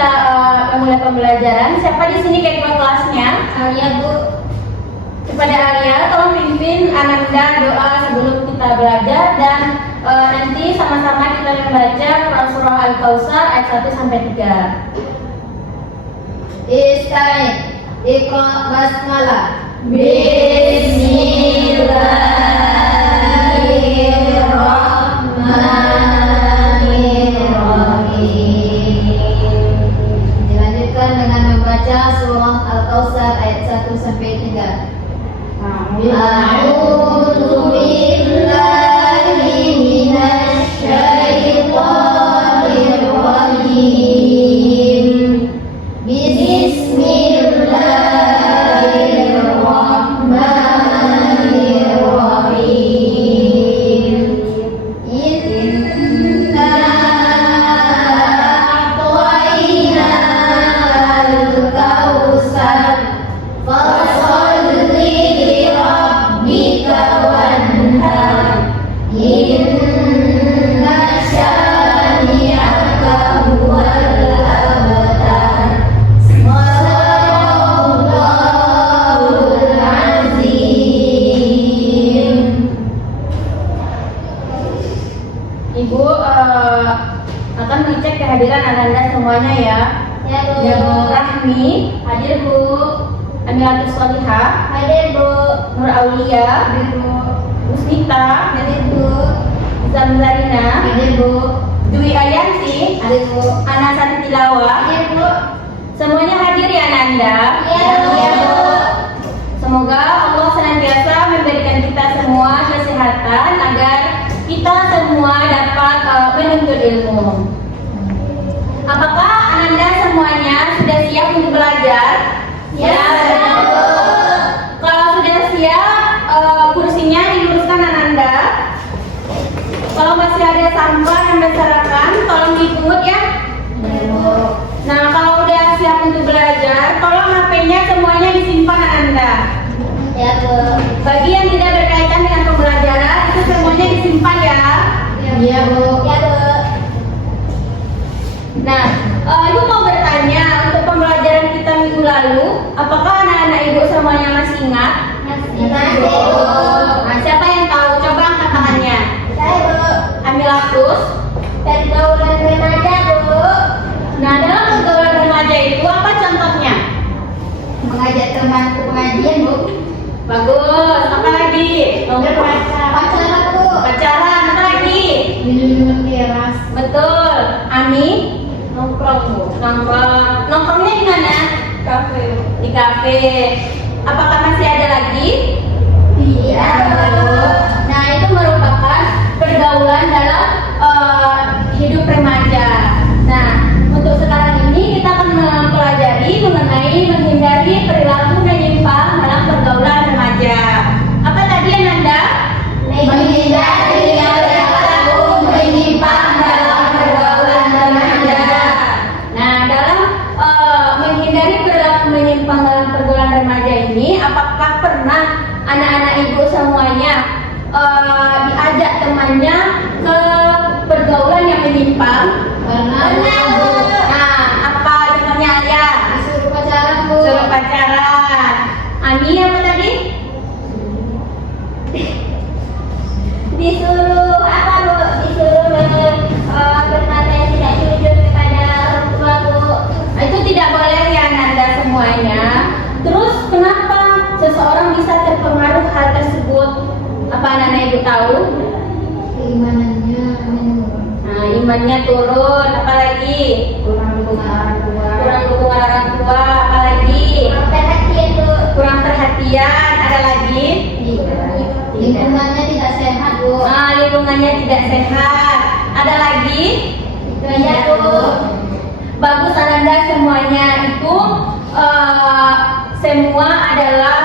kita memulai pembelajaran. Siapa di sini ketua kelasnya? Alia, Bu. Kepada Alia, tolong pimpin Ananda doa sebelum kita belajar dan nanti sama-sama kita membaca surah Al-Kautsar ayat 1 sampai 3. Istai, Iqra basmalah. Bismillahirrahmanirrahim. Dilanjutkan dengan membaca surah Al-Kautsar ayat 1 sampai 3. A'udzu billahi minasy syaithanir rajim. Bismillahirrahmanirrahim. Inna a'tainakal kautsar fasholli li rabbika wanhar. Inna syani'aka huwal abtar. Shadaqallahul azim. Ibu akan mengecek kehadiran Ananda semuanya ya. Ya, Bu. Ya, Bu. Rahmi, hadir Bu. Amilatus Sholihah, Hadir, Bu. Nur Aulia, Hadir, Bu. Musnita, Hadir, Bu. Zamzarina, Hadir, Bu. Dwi Ayanti, Hadir, Bu. Ana Sati Tilawah. Hadir, Bu. Semuanya hadir ya Ananda. Iya, Bu. Iya, Bu. Semoga Allah senantiasa memberikan kita semua kesehatan agar kita semua dapat menuntut ilmu. Apakah Ananda semuanya sudah siap untuk belajar? Ya, Bu. Kalau sudah siap, kursinya diluruskan Ananda. Kalau masih ada sampah yang berserakan, tolong dipungut ya. Ya, Bu. Nah, kalau udah siap untuk belajar, tolong HP-nya semuanya disimpan Ananda. Ya, Bu. Bagi yang tidak berkaitan dengan pembelajaran, itu semuanya disimpan ya. Iya, Bu. Ya, Bu. Nah, Ibu mau bertanya, untuk pembelajaran kita minggu lalu, apakah anak-anak Ibu semuanya masih ingat? Masih, Bu. Nah, siapa yang tahu? Coba angkat tangannya. Saya, Bu. Amilatus. Pergaulan remaja, Bu. Nah, dalam pergaulan remaja itu apa contohnya? Mengajak teman ke pengajian, Bu. Bagus. Apa lagi? Pacaran, Bu. Pacaran. Apa lagi? Minum miras. Betul. Ami? Nongkrong, Bu. Nongkrong. Nongkrongnya di mana? Kafe. Di kafe. Apakah masih ada lagi? Iya, Bu. Nah, itu merupakan pergaulan dalam hidup remaja. Nah, untuk sekarang ini kita akan mempelajari mengenai menghindari perilaku menyimpang dalam pergaulan remaja. Apa tadi Ananda? Menghindari perilaku menyimpang dalam pergaulan remaja. Nah, dalam menghindari perilaku menyimpang dalam pergaulan remaja ini, apakah pernah anak-anak Ibu semuanya diajak temannya ke pergaulan yang menyimpang? Pernah, Bu. Nah, apa contohnya Alia? Disuruh pacaran, Bu. Suruh pacaran. Ani apa tadi? Disuruh apa, Bu? Disuruh berkata yang tidak jujur kepada orang tua, Bu. Nah, itu tidak boleh ya Nanda semuanya. Terus kenapa seseorang bisa terpengaruh hal tersebut? Apa anak-anak Ibu tahu? Keimanannya menurun. Nah, imannya turun. Apa lagi? Kurang dukungan orang tua. Kurang dukungan orang tua. Apa lagi? Kurang perhatian, Bu. Kurang perhatian. Ada lagi? Lingkungannya tidak sehat, Bu. Nah, lingkungannya tidak sehat. Ada lagi? Itu aja, Bu. Bagus Ananda semuanya itu semua adalah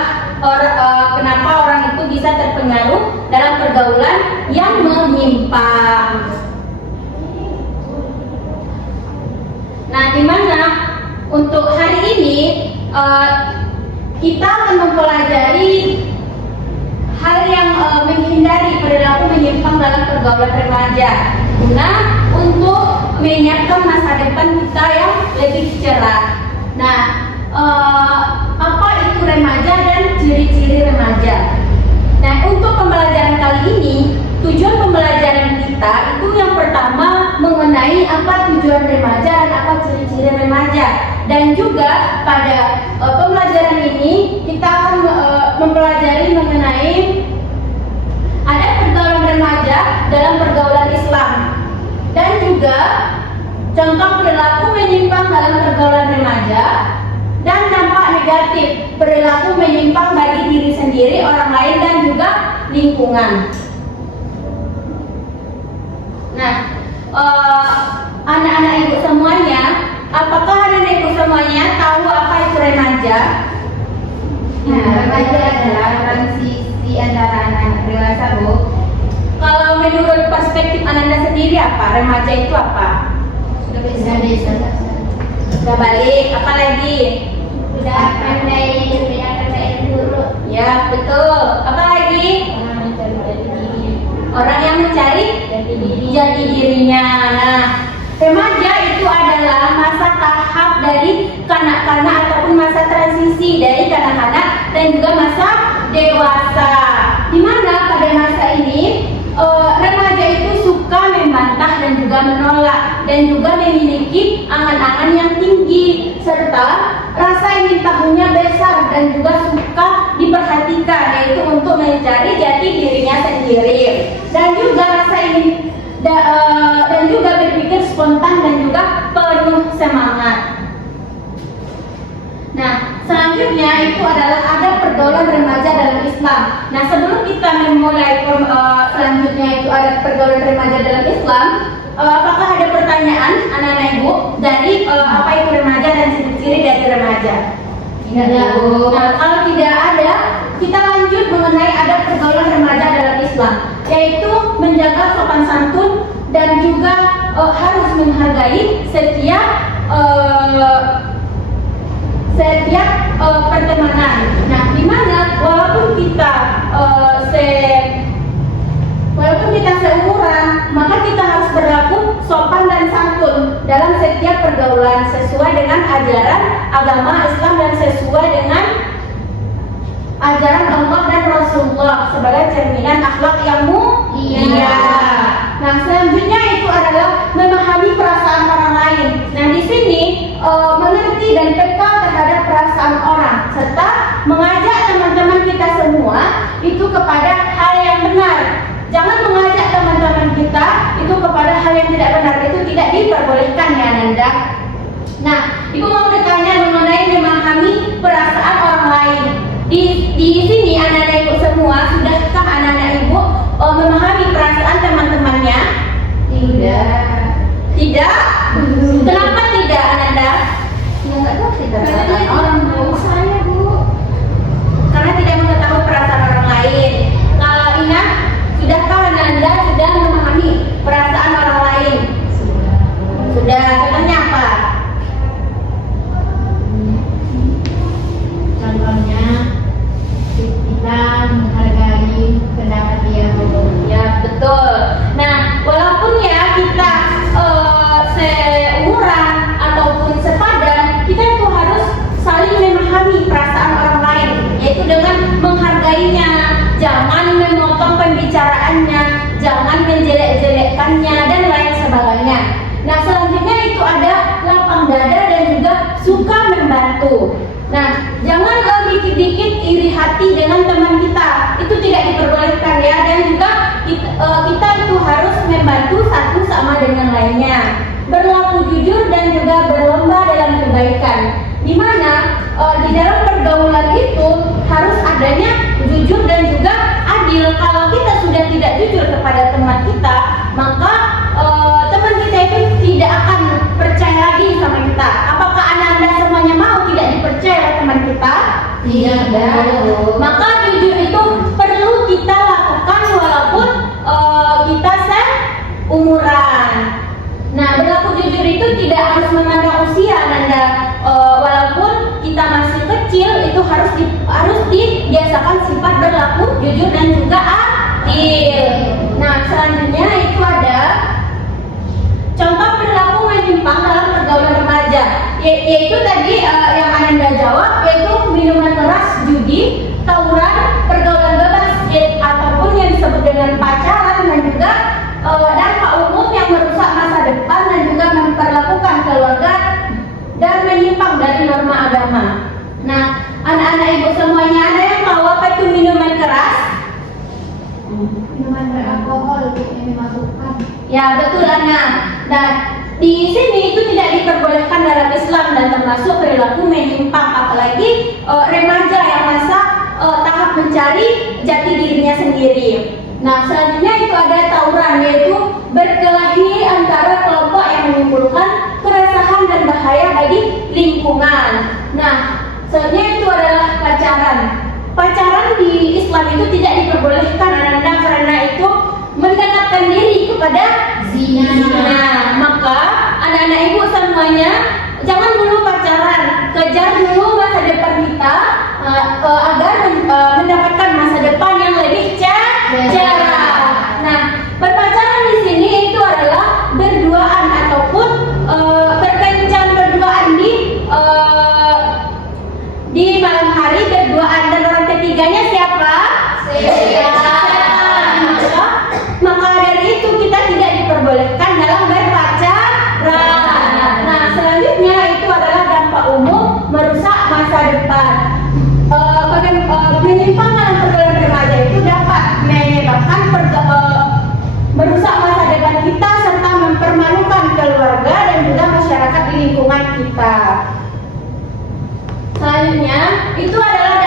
kenapa orang itu bisa terpengaruh dalam pergaulan yang menyimpang. Nah, di mana untuk hari ini kita akan mempelajari hal yang menghindari perilaku menyimpang dalam pergaulan remaja. Guna untuk menyiapkan masa depan kita yang lebih cerah. Nah, apa itu remaja dan ciri-ciri remaja? Nah, untuk pembelajaran kali ini, tujuan pembelajaran kita itu yang pertama mengenai apa tujuan remaja dan apa ciri-ciri remaja. Dan juga pada pembelajaran ini kita akan mempelajari mengenai ada pergaulan remaja dalam pergaulan Islam dan juga contoh perilaku menyimpang dalam pergaulan remaja dan dampak negatif perilaku menyimpang bagi diri sendiri, orang lain dan juga lingkungan. Nah, anak-anak ibu semuanya, apakah anak-anak ibu semuanya tahu apa itu remaja? Nah, remaja adalah transisi antara anak dewasa, Bu. Kalau menurut perspektif Ananda sendiri apa? Remaja itu apa? Sudah bisa. Sudah balik, apa lagi? Sudah pandai dulu. Ya, betul. Apa lagi? Orang yang mencari jati dirinya. Nah, remaja itu adalah masa tahap dari kanak-kanak ataupun masa transisi dari kanak-kanak dan juga masa dewasa. Di mana pada masa ini remaja itu suka membantah dan juga menolak dan juga memiliki angan-angan yang tinggi serta rasa ingin tahunya besar dan juga suka diperhatikan, yaitu untuk mencari jati dirinya sendiri dan juga rasa ingin dan juga berpikir spontan dan juga penuh semangat. Nah, selanjutnya itu adalah ada pergaulan remaja dalam Islam. Nah, sebelum kita memulai selanjutnya itu ada pergaulan remaja dalam Islam, apakah ada pertanyaan anak-anak ibu dari apa itu remaja dan ciri-ciri dari remaja? Tidak, Bu. Nah, kalau tidak ada, kita lanjut mengenai ada pergaulan remaja dalam Islam, yaitu menjaga sopan santun dan juga harus menghargai setiap pertemanan. Nah, di mana walaupun kita seumuran, maka kita harus berlaku sopan dan santun dalam setiap pergaulan sesuai dengan ajaran agama Islam dan sesuai dengan ajaran Allah dan Rasulullah sebagai cerminan akhlak yang mulia. Nah, selanjutnya itu adalah memahami perasaan orang lain. Nah, di sini mengerti dan peka terhadap perasaan orang serta mengajak teman-teman kita semua itu kepada hal yang benar. Jangan mengajak teman-teman kita itu kepada hal yang tidak benar, itu tidak diperbolehkan ya Nanda. Nah, Ibu mau bertanya mengenai memahami perasaan orang lain. Di sini anak-anak ibu semua, sudahkah anak-anak ibu memahami perasaan teman-temannya? Tidak? Kenapa tidak, Ananda? Ya nggak tahu sih Karena orang Bu. Saya, Bu. Karena tidak mengetahui perasaan orang lain. Kalau Ina, sudahkah Ananda sudah memahami perasaan orang lain? Sudah. Contohnya apa? Contohnya kita menghargai pendapat dia, Bu. Ya, betul. Nah, walaupun ya kita seumuran ataupun sepadan, kita itu harus saling memahami perasaan orang lain, yaitu dengan menghargainya, jangan memotong pembicaraannya, jangan menjelek-jelekkannya dan lain sebagainya. Nah, selanjutnya itu ada lapang dada dan juga suka membantu. Nah, jangan dikit-dikit iri hati dengan teman kita, itu tidak diperbolehkan ya. Dan juga kita itu harus membantu satu sama dengan lainnya, berlaku jujur dan juga berlomba dalam kebaikan. Di mana di dalam pergaulan itu harus adanya jujur dan juga adil. Kalau kita sudah tidak jujur kepada teman kita, maka teman kita itu tidak akan percaya lagi sama kita. Apakah Anda semuanya mau tidak dipercaya oleh teman kita? Tidak. Maka jujur itu perlu kita lakukan walaupun kita seumuran. Nah, berlaku jujur itu tidak harus memandang usia Anda. Walaupun kita masih kecil, itu harus dibiasakan sifat berlaku jujur yaitu tadi yang Ananda jawab, yaitu minuman keras, judi, tawuran, pergaulan bebas, ataupun yang disebut dengan pacaran, dan juga dampak umum yang merusak masa depan dan juga memperlakukan keluarga dan menyimpang dari norma agama. Nah, anak-anak ibu semuanya, ada yang tahu apa itu minuman keras? Minuman beralkohol yang dimasukkan. Ya, betul Ana. Dan di sini itu tidak diperbolehkan dalam Islam dan termasuk perilaku menyimpang, apalagi remaja yang masa tahap mencari jati dirinya sendiri. Nah, selanjutnya itu ada tawuran, yaitu berkelahi antara kelompok yang menimbulkan keresahan dan bahaya bagi lingkungan. Nah, selanjutnya itu adalah pacaran. Pacaran di Islam itu tidak diperbolehkan Ananda, karena itu mendekatkan diri kepada zina. Maka anak-anak ibu semuanya, jangan dulu pacaran, kejar dulu masa depan kita agar mendapatkan masa depan yang lebih cerah. Nah, berpacaran di sini itu adalah berduaan ataupun berkencan berduaan di malam hari, berduaan, dan orang ketiganya siapa? Maka dari itu kita tidak diperbolehkan dalam berpacaran. Nah, selanjutnya itu adalah dampak umum merusak masa depan. Menyimpang dalam pergaulan remaja itu dapat menyebabkan merusak masa depan kita serta mempermalukan keluarga dan juga masyarakat di lingkungan kita. Selanjutnya itu adalah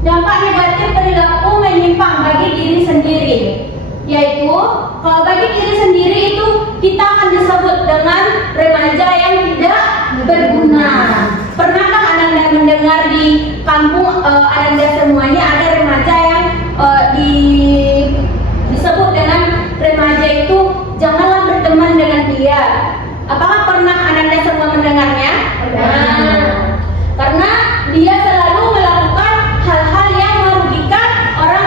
dampak negatif perilaku menyimpang bagi diri sendiri, yaitu kalau bagi diri sendiri itu kita akan disebut dengan remaja yang tidak berguna. Pernahkah Ananda mendengar di kampung Ananda semuanya ada remaja yang disebut dengan remaja itu janganlah berteman dengan dia? Apakah pernah Ananda semua mendengarnya? Karena dia selalu melakukan hal-hal yang merugikan orang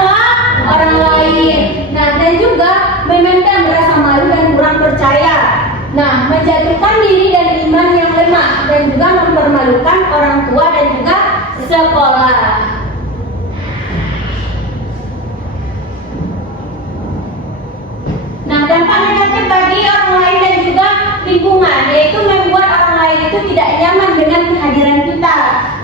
lain. Nah, dan juga memendam rasa malu dan kurang percaya. Nah, menjatuhkan diri dan iman yang lemah, dan juga mempermalukan orang tua dan juga sekolah. Nah, dampak negatif bagi orang lain dan juga lingkungan, yaitu membuat orang lain itu tidak nyaman dengan kehadiran kita,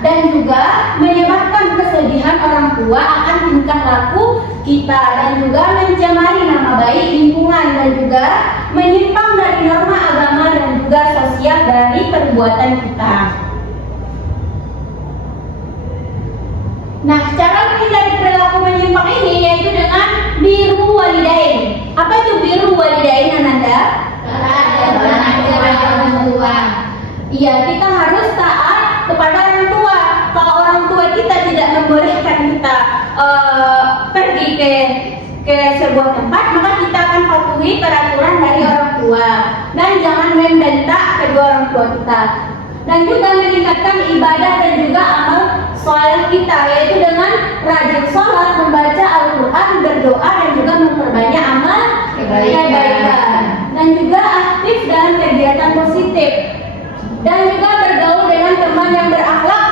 dan juga menyebabkan kesedihan orang tua akan tingkah laku kita, dan juga mencemari nama baik lingkungan, dan juga menyimpang dari norma agama dan juga sosial dari perbuatan kita. Nah, cara menghindari perilaku menyimpang ini yaitu dengan birru walidain. Apa itu birru walidain, Ananda? Iya, kita harus taat kepada orang tua. Kalau orang tua kita tidak membolehkan kita pergi ke sebuah tempat, maka kita akan patuhi peraturan dari orang tua dan jangan membentak kedua orang tua kita. Dan juga meningkatkan ibadah dan juga amal sholat kita, yaitu dengan rajin sholat, membaca Al-Quran, berdoa, dan juga memperbanyak amal kebaikan. Dan juga aktif dalam kegiatan positif, dan juga bergaul dengan teman yang berakhlak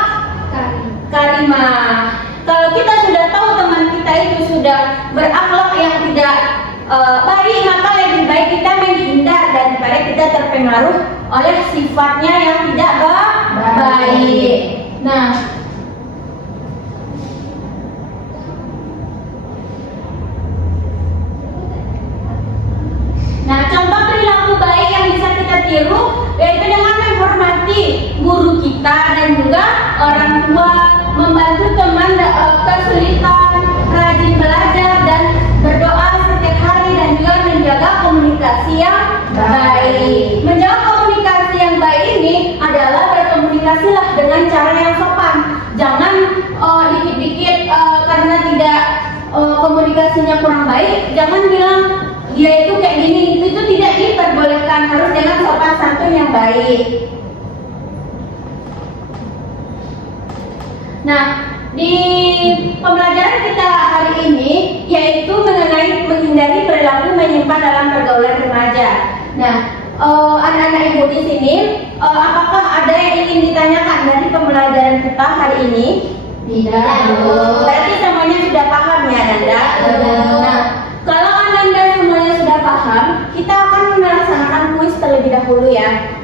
karimah. Kalau kita sudah tahu teman kita itu sudah berakhlak yang tidak baik, maka lebih baik kita menghindar daripada kita terpengaruh oleh sifatnya yang tidak baik. Nah, contoh perilaku baik yang bisa kita tiru yaitu dengan menghormati guru kita dan juga orang tua, membantu teman kesulitan, rajin belajar dan berdoa setiap hari, dan juga menjaga komunikasi yang baik. Menjaga komunikasi yang baik ini adalah berkomunikasilah dengan cara yang sopan. Jangan dikit-dikit karena tidak komunikasinya kurang baik, jangan bilang dia itu kayak gini, itu tidak diperbolehkan, harus dengan sopan santun yang baik. Nah, di pembelajaran kita hari ini yaitu mengenai menghindari perilaku menyimpang dalam pergaulan remaja. Nah, anak-anak ibu di sini apakah ada yang ingin ditanyakan dari pembelajaran kita hari ini? Tidak. Berarti semuanya sudah paham ya, Nanda? Nah, kalau Ananda semuanya sudah paham, kita akan melaksanakan kuis terlebih dahulu ya.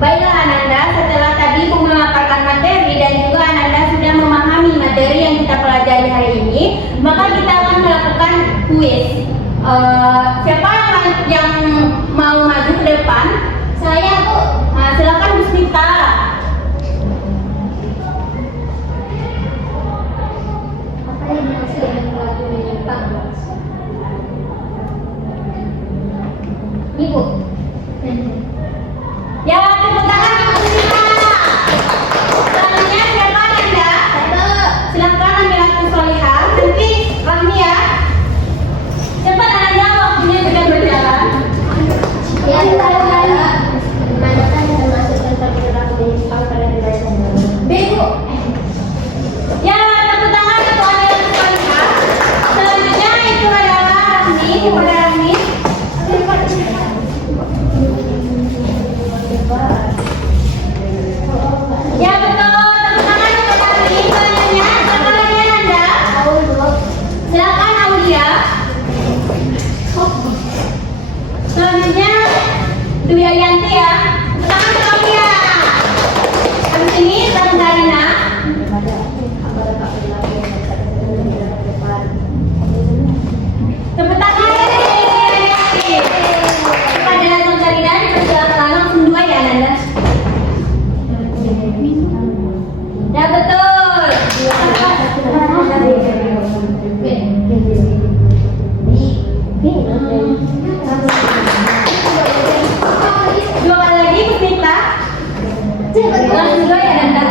Baiklah Ananda, setelah tadi memaparkan materi dan juga Ananda sudah memahami materi yang kita pelajari hari ini, maka kita akan melakukan kuis. Siapa yang mau maju ke depan? Saya, Bu. Nah, silakan Bu Smita. Apa yang dimaksud dengan pelaku menyimpang? Ini, Bu. Ya, tepuk tangan untuk Bu Smita. Selanjutnya siapa Anda? Silakan ambil akun Solihah. Nanti Rahmi ya. Cepat Anda, waktunya sudah berjalan. Ya, saya menanyakan termasuk tentang perilaku menyimpang pada dewasa. B, Bu. Ya, tepuk tangan untuk ambil akun Solihah. Selanjutnya itu adalah Rahmi. Kepada Rahmi. Ya betul, tepuk tangan untuk Rahmi. Selanjutnya, siapa lagi Anda? Silakan Aulia. Selanjutnya Dwi Arianti ya. Tepuk tangan untuk Aulia. Habis ini Zarina. Tepuk tangan untuk Dwi Arianti. Kepada Zarina dipersilakan langsung dua ya Nanda. Ya betul. Dua kali lagi Bu Smita. Langsung dua ya Nanda.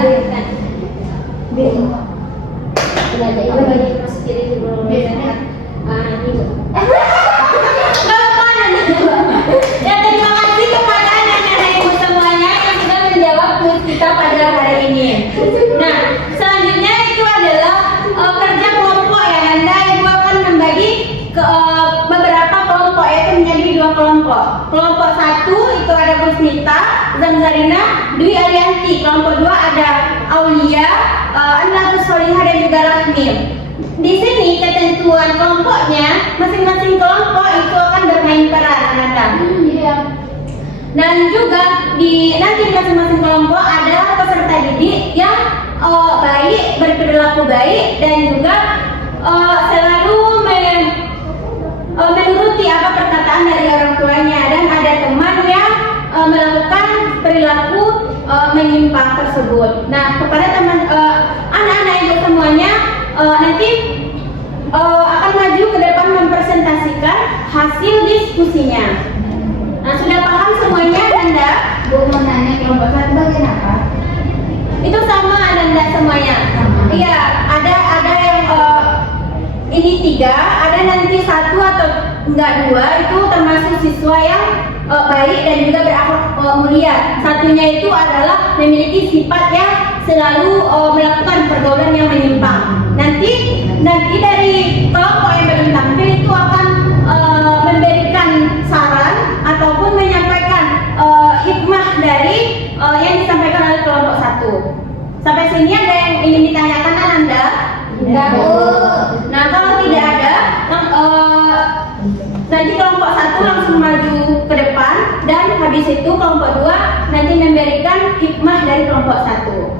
Ya terima kasih kepada nenek-nenek ibu semuanya yang sudah menjawab kuis kita pada hari ini. Nah, selanjutnya itu adalah kerja kelompok ya Nanda. Ibu akan membagi ke beberapa kelompok yaitu menjadi dua kelompok. Kelompok satu itu ada Bu Smita, Zarina, Dwi Arianti. Kelompok dua ada Aulia, Anlatus Solihah dan juga Rahmi. Di sini ketentuan kelompoknya, masing-masing kelompok itu akan bermain peran Nanda. Iya. Dan juga di nanti masing-masing kelompok ada peserta didik yang baik, berperilaku baik dan juga selalu menuruti apa perkataan dari orang tuanya, dan ada teman yang melakukan perilaku menyimpang tersebut. Nah, kepada teman anak-anak ibu semuanya nanti akan maju ke depan mempresentasikan hasil diskusinya. Nah, sudah paham semuanya Nanda? Bu mau tanya kelompok satu bagian apa? Itu sama Nanda semuanya. Iya, ada yang ini tiga, ada nanti satu atau enggak dua, itu termasuk siswa yang baik dan juga berakhlak mulia. Satunya itu adalah memiliki sifat yang selalu melakukan pergaulan yang menyimpang. Nanti dari kelompok yang belum tampil itu akan memberikan saran ataupun menyampaikan hikmah dari yang disampaikan oleh kelompok satu. Sampai sini ada yang ingin ditanyakan Anda? Tidak, Bu. Nah, kalau tidak ada, nanti kelompok satu langsung maju ke depan, dan habis itu kelompok dua nanti memberikan hikmah dari kelompok satu.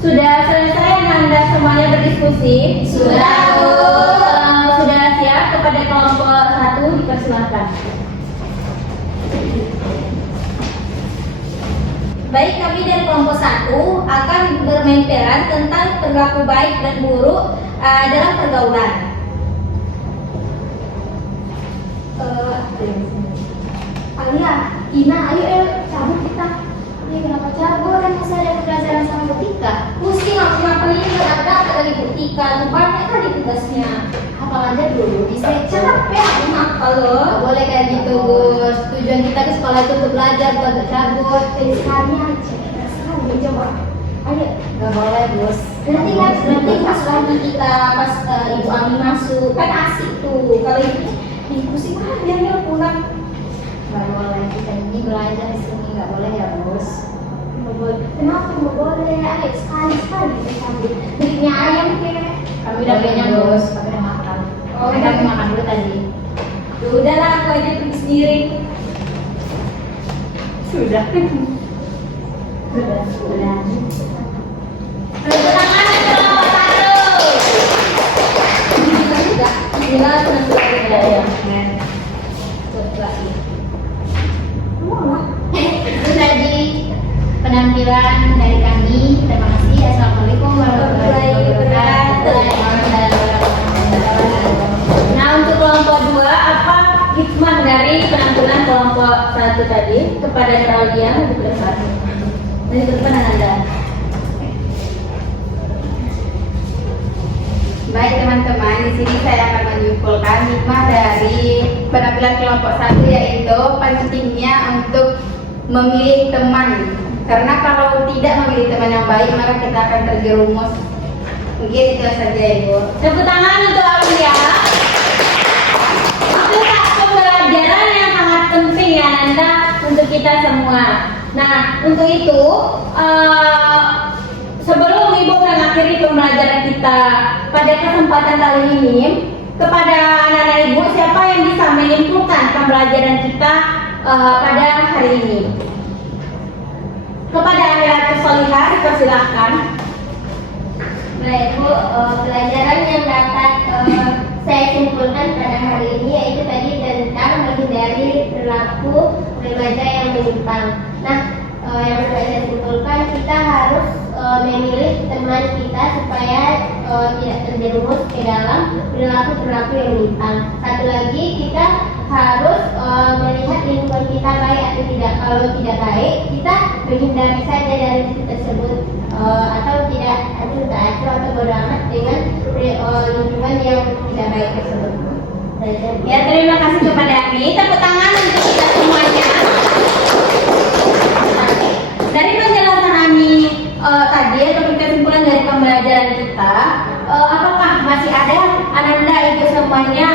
Sudah selesai Anda semuanya berdiskusi? Sudah, Bu. Sudah siap? Kepada kelompok satu dipersilakan. Baik, kami dari kelompok 1 akan bermain peran tentang perilaku baik dan buruk dalam pergaulan. Alia, Ina, ayo cabut kita. Ini kenapa cabut kan masih ada pelajaran sama Bu Tika? Mesti ngapain ada dari Bu Tika, tuh banyak kali tugasnya. Hafal aja dulu, bisa capek aku ngapal loh. Nggak boleh kayak gitu, Gus. Tujuan kita ke sekolah itu untuk belajar, bukan untuk cabut. Sekali aja, sekali coba. Ayo. Nggak boleh, Gus. Nanti pas lagi kita pas Ibu Ami masuk kan asik tuh. Kalau ini pusing banget biar pulang. Nggak boleh, kita ini belajar di sini, nggak boleh ya, Gus. Nggak boleh. Kenapa nggak boleh? Ayo sekali kita cabut. Belinya ayam kayak. Kami udah kenyang, Gus. Kami udah makan. Oh, Kami udah. makan dulu tadi. Ya udahlah, aku aja pergi sendiri. Sudah. Sudah. Tepuk tangan untuk kelompok 1. Bismillah, senang sekali ya. Itu tadi penampilan dari kami. Terima kasih. Assalamualaikum warahmatullahi wabarakatuh. Nah, untuk kelompok 2, apa hikmah dari penampilan kelompok 1 tadi kepada Claudia untuk ke depan? Dari ke depan Anda. Baik teman-teman, di sini saya akan menyimpulkan hikmah dari penampilan kelompok 1, yaitu pentingnya untuk memilih teman. Karena kalau tidak memilih teman yang baik, maka kita akan terjerumus. Mungkin itu saja, Ibu. Tepuk tangan untuk Aulia. Itu pembelajaran yang sangat penting ya Nanda untuk kita semua. Nah, untuk itu sebelum Ibu mengakhiri pembelajaran kita pada kesempatan kali ini, kepada anak-anak Ibu, siapa yang bisa menyimpulkan pembelajaran kita pada hari ini? Kepada Amiratus Solihah, dipersilahkan. Baik Bu, pelajaran yang dapat saya simpulkan pada hari ini yaitu tadi tentang menghindari perilaku remaja yang menyimpang. Nah, yang saya simpulkan kita harus memilih teman kita supaya tidak terjerumus ke dalam perilaku yang menyimpang. Satu lagi, kita harus melihat lingkungan kita baik atau tidak. Kalau tidak baik, kita menghindari saja dari situ tersebut, atau tidak acuh tak acuh atau bodo amat dengan lingkungan yang tidak baik tersebut. Ya, terima kasih kepada Ami. Tepuk tangan untuk kita semuanya. Dari penjelasan Ami tadi atau kesimpulan dari pembelajaran kita, apakah masih ada Ananda itu semuanya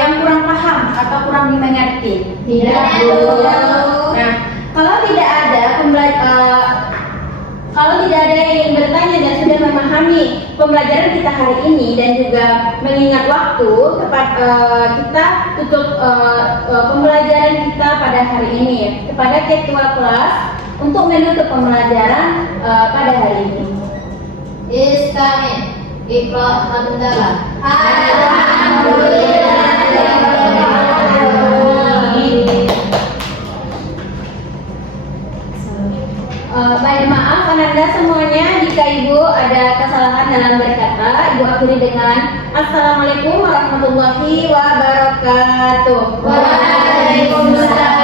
yang kurang paham atau kurang dimengerti? Tidak. Nah, kalau tidak ada kalau tidak ada yang ingin bertanya dan sudah memahami pembelajaran kita hari ini dan juga mengingat waktu, kita tutup pembelajaran kita pada hari ini kepada ketua kelas untuk menutup pembelajaran pada hari ini. Istamin, Iqra Hamdalah. Baik, maaf Ananda semuanya jika Ibu ada kesalahan dalam berkata. Ibu akhiri dengan Assalamualaikum warahmatullahi wabarakatuh. Waalaikumsalam.